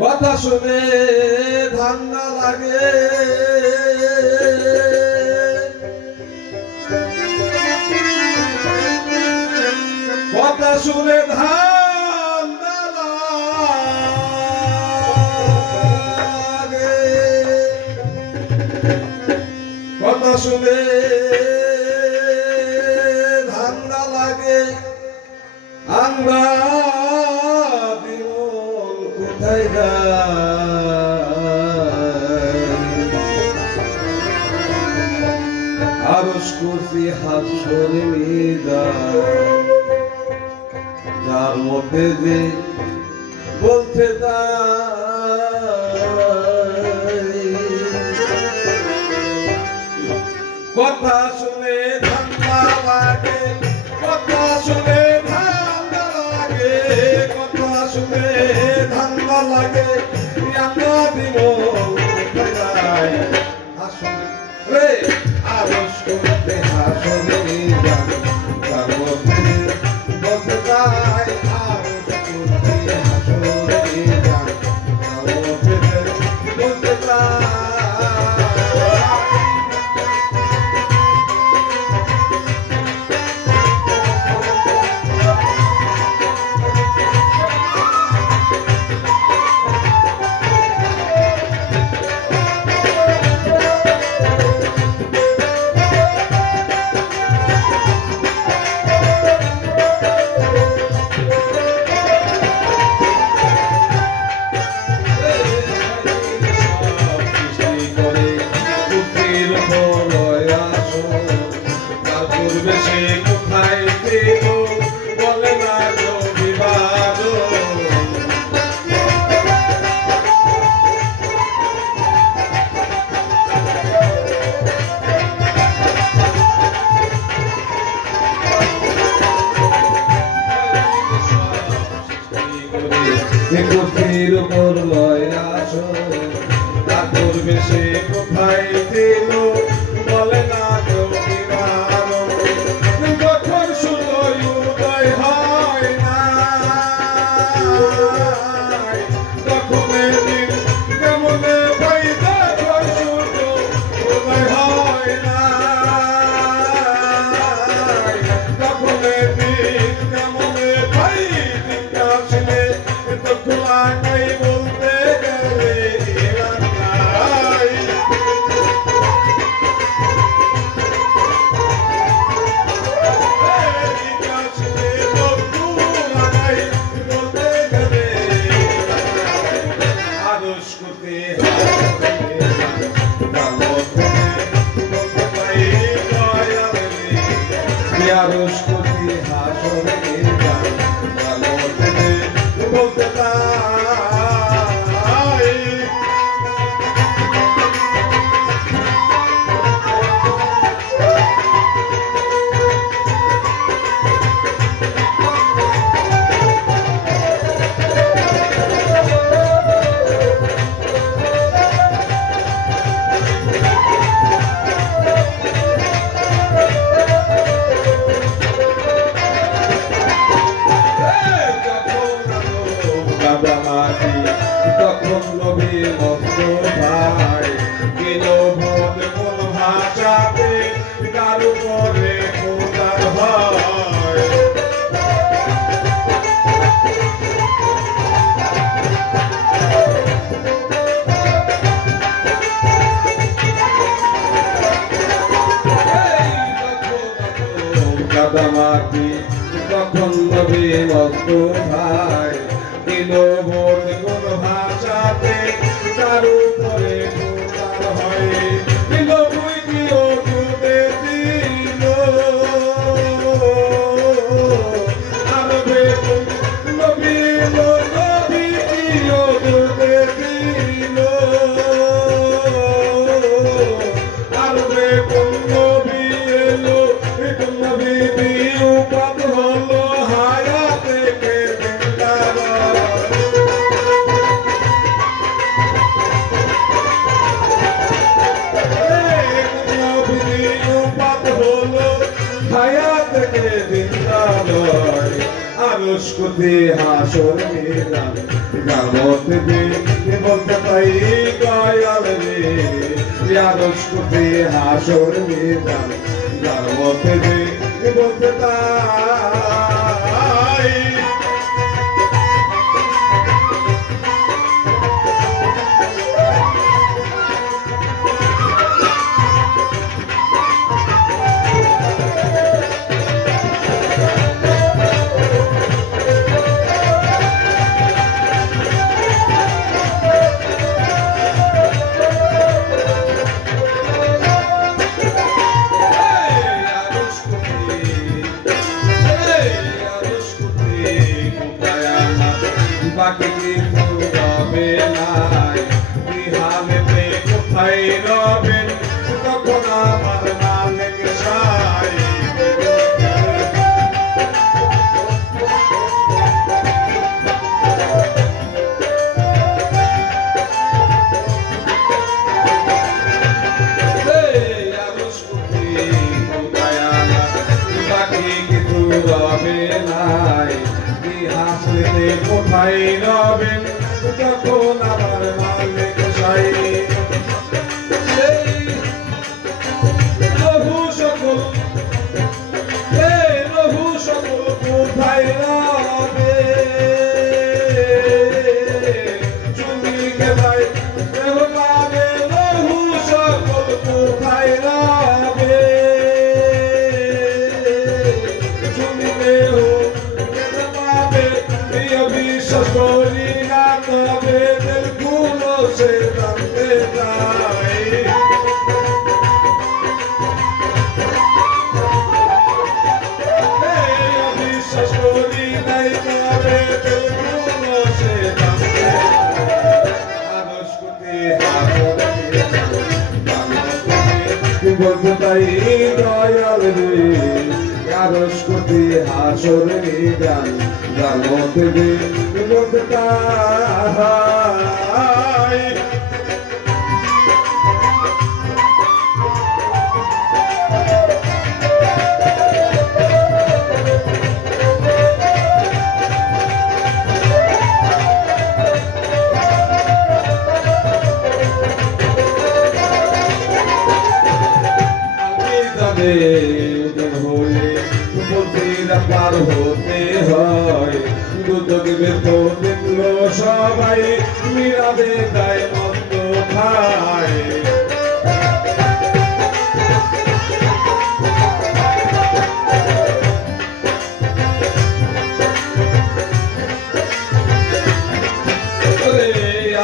কথা শুনে ধান্দা লাগে, কথা শুনে ধান্দা লাগে, কথা শুনে ধান্দা লাগে। আমরা বিমল কোথায় আরশ কুরসি হাসর মিজান, যার মধ্যে যে বলতে কথা শুনে ধান্দা লাগে, কথা শুনে ধান্দা লাগে, কথা শুনে ধান্দা লাগে। আমরা বিমল কোথায় আসলে আরশ করতে হাসরে মিজান, যার মধ্যে বলতে চাই আরশ করতে হাসরে মিজান, যার মধ্যে বলতে চাই। কুঠির উপর লয় আসো, তার পূর্বে সে কোথায় ছিল বলে না কেউ কিনারো। যখন সুদয় উদয় হয় না, তখন দিন কেমনে ভাই যখন সূর্য উদয় হয় না, তখন দিন কেমনে ভাই দিনটা আসলে নাই বলতে গেলে আরশ করতে আরশ করতে হাসরে বলতে তখন নবী মুস্তাফায় কেন ভোট কোন ভাষাতে কার উপরে খোদার হয়। কাদামাটি তখন নবী মুস্তাফায় কেন ভোট কোন ভাষাতে তার উপরে খোদার হয়। নবী কি ও ডুবে দিল আরবে নবী নবী কি ও ডুবে দিল আরবে কোন নবী এলো, কোন নবী দিও কত হলো হায়াতে কে থেকে জিন্দালয় আরশ কুতি হাসর মিলান গামত দে বলতে পাই দয়াল রে আরশ কুতি হাসর মিলান গামত দে বলতে পাই বাকি কিছু রবে নাই বিহানেতে কোথায় রবেন তখন আমার মালিক সাই বাকি কিছু রবে নাই হাসলে কোথায় রবেন তখন আমার মালিক সাই প্রভু সকল কোথায় রবে চুমি গেলায় পাবে প্রভু সকল কোথায় রবে বিশ্বাস করি না তবে দিলগুলো সে জানতে চাই বিশ্বাস করি নাই তবে দিলগুলো সে জানতে আরশ কুতি হাসর বলতে তাই দয়াল রে আরশ কুতি হাসর মিলান গামত দে বলতে তাই পার হতে হয় দুদকের তো দেখলো সবাই মিরাবে গায়ে মন্দ খায়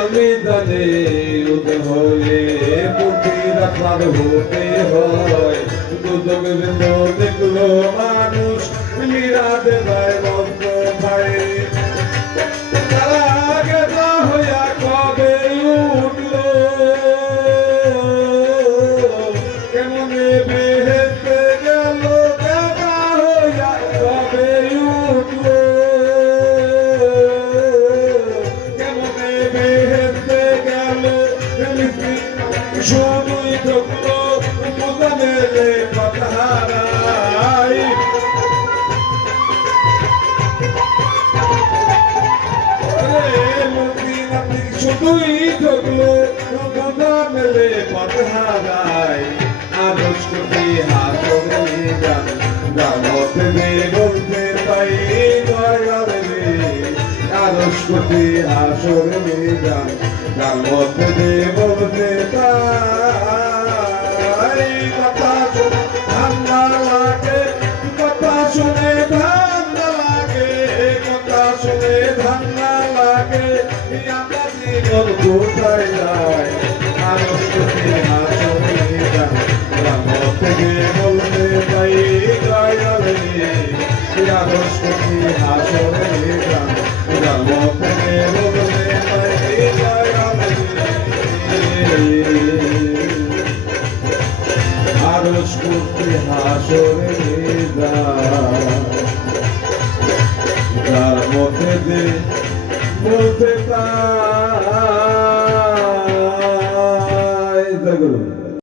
আমি জানে উদয় হলে বুদ্ধিরা পার হতে হয় দুদকের তো দেখলো মানুষ মিরাবে গায়ে মন্দ খায় তারা গেদা হইয়া কবে উঠলো কেমনে বেহেতে গেল গেদা হইয়া কবে উঠলো কেমনে বেহেতে গেল শুধুই ঢুকলো মুদা মেলে পাতাহারাই শুধুই ঢুকলো মুদা মেলে পাতাহারাই আরশ কুতি হাসর মিলান গামত দে বলতে তাই দয়াল রে আরশ কুতি হাসর মিলান গামত দে বলতে তাই কথা শুনে ঠান্ডা লাগে কথা শুনে ঠান্ডা লাগে কথা শুনে ঠান্ডা লাগে আমার জীবন কোথায় যায় আরশ কুতি হাসর মিলান গামত দে বলতে তাই দয়াল রে আরশ কুতি হাসর মিলান গামত দে বলতে তাই দয়াল আরশ কুতি হাসর মিলান গামত দে বলতে তাই